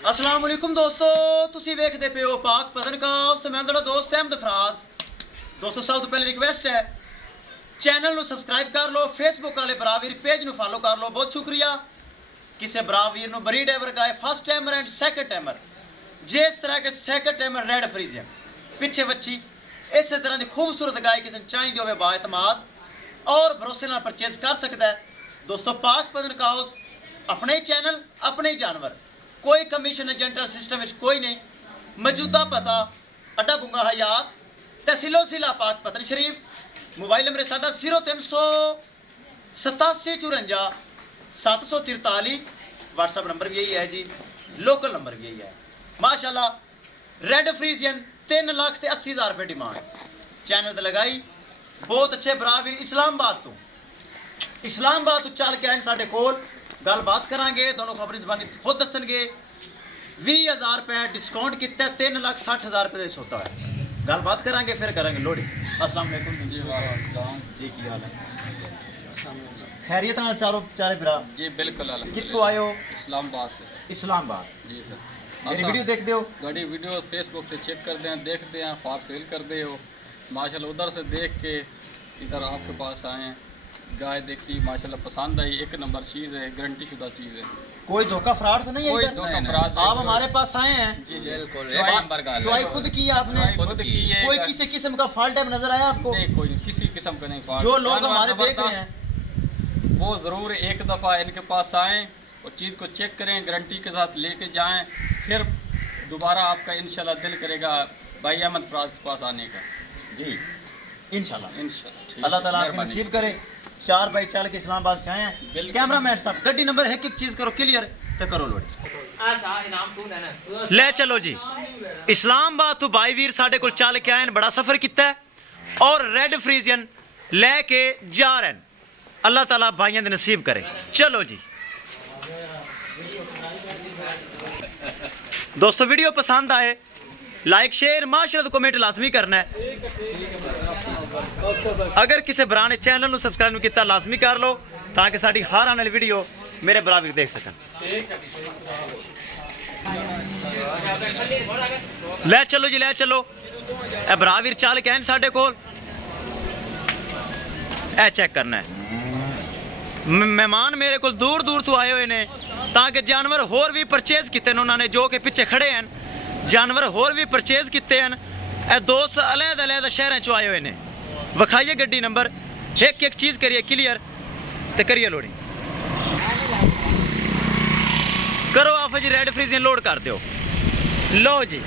अस्सलाम वालेकुम दोस्तों, तुसी वेखदे पे हो पाक पतन का उस मैं ਤੁਹਾਡਾ ਦੋਸਤ ਅਹਿਮਦ ਫਰਾਜ਼। ਦੋਸਤੋ ਸਭ ਤੋਂ ਪਹਿਲੇ ਰਿਕਵੈਸਟ ਹੈ ਚੈਨਲ ਨੂੰ ਸਬਸਕ੍ਰਾਈਬ ਕਰ ਲਓ, ਫੇਸਬੁੱਕ ਵਾਲੇ ਬਰਾਵੀਰ ਪੇਜ ਨੂੰ ਫਾਲੋ ਕਰ ਲਓ। ਬਹੁਤ ਸ਼ੁਕਰੀਆ। ਕਿਸੇ ਬਰਾਵੀਰ ਨੂੰ ਬਰੀ ਡੈਵਰ ਗਾਏ first timer and second timer, जिस तरह के सेकंड टाइमर रेड फ्रीजियन पिछे बच्ची इस तरह की खूबसूरत गाय किसी चाहिए हो बाएतमाद और भरोसे नाल परचेज कर सकता है। दोस्तों पाक पतन का हाउस अपने ही चैनल अपने ही जानवर, कोई कमीशन एजेंटल सिस्टम कोई नहीं। मौजूदा पता अड्डा बुंगा हयात तहसीलो जिला पाक पतन शरीफ। मोबाइल नंबर साडा 0387 743 व्हाट्सअप नंबर भी यही है जी, लोकल नंबर भी यही है। माशाल्लाह रेड फ्रीजियन 3,80,000 रुपये डिमांड चैनल ते लगाई। बहुत अच्छे बरावीर इस्लामाबाद तो चल के आए साढ़े कोल, गलबात करांगे, दोनों खबर जबानी खुद दसणगे। 20,000 रुपये डिस्काउंट किया, 3,60,000 रुपये सौदा है। गलबात करांगे फिर करांगे लोड़ी। अस्सलाम वालेकुम जी। जी की हाल है? खैरियत नाल चारे भरा जी बिल्कुल। कित्थों आए हो? इस्लामाबाद से। इस्लामाबाद जी सर। मेरी वीडियो देखते हो? गाड़ी वीडियो फेसबुक पे चेक करते हैं, देखते हैं, फार सेल करते हो माशाल्लाह। उधर से देख के इधर आपके पास आए हैं, गाय देखी माशाल्लाह पसंद आई, एक नंबर चीज़ है, गारंटी शुदा चीज़ है। कोई धोखा फ्रॉड तो नहीं है? कोई इधर? धोखा फ्रॉड आप हमारे पास आए हैं जी बिल्कुल। चुवाई खुद की है आपने? खुद की है। कोई किसी किस्म का फॉल्ट टाइम नजर आया आपको? नहीं, कोई किसी किस्म का नहीं फाल्ट। जो लोग हमारे देख रहे हैं वो ज़रूर एक दफ़ा इनके पास आएँ और चीज़ को चेक करें, गारंटी के साथ लेके जाएं, फिर दोबारा आपका इंशाल्लाह दिल करेगा भाई अहमद फराज के पास आने का। जी इंशाल्लाह इंशाल्लाह अल्लाह ताला आपको नसीब करे। 4 बाई चल के इस्लामाबाद से आए हैं। कैमरामैन साहब गड्डी नंबर है कि चीज़ करो क्लियर तो करो लोड। ले चलो जी। इस्लामाबाद तो भाई वीर साढ़े को चल के आए, बड़ा सफ़र किया और रेड फ्रीजियन लैके जा रहे हैं। अल्लाह ताला भाइयों दे नसीब करे। चलो जी दोस्तों, वीडियो पसंद आए लाइक शेयर माशरत कमेंट लाजमी करना है। अगर किसी भरा ने चैनल को सब्सक्राइब नहीं किया लाजमी कर लो ताकि साड़ी हर आने वाली वीडियो मेरे बराबर देख सकन। ले चलो जी, ले चलो। ए बराबर चल के आए साढ़े कोल, ए चेक करना है। मेहमान मेरे को दूर दूर तो आए हुए ने ताकि जानवर होर भी परचेज किए उन्होंने, जो कि पिछे खड़े हैं जानवर होर भी परचेज किए हैं। ए दोस्त अलग अलग शहरों चो आए हुए ने। विखाइए गड्डी नंबर, एक एक चीज़ करिए क्लियर तो करिए लोडिंग। करो आप जी, रेड फ्रीजियन लोड कर दो। लो जी,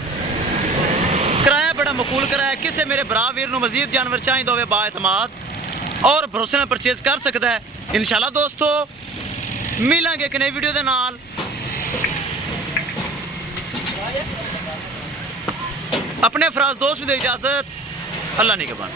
किराया बड़ा मकूल कराया। किसी मेरे बरावीर को मजीद जानवर चाहिए हो बाएतमाद और भरोसे नाल परचेज कर सकता है। इंशाल्लाह दोस्तों मिलेंगे एक नई वीडियो के नाल। अपने फराज दोस्त दे इजाजत, अल्लाह निगहबान।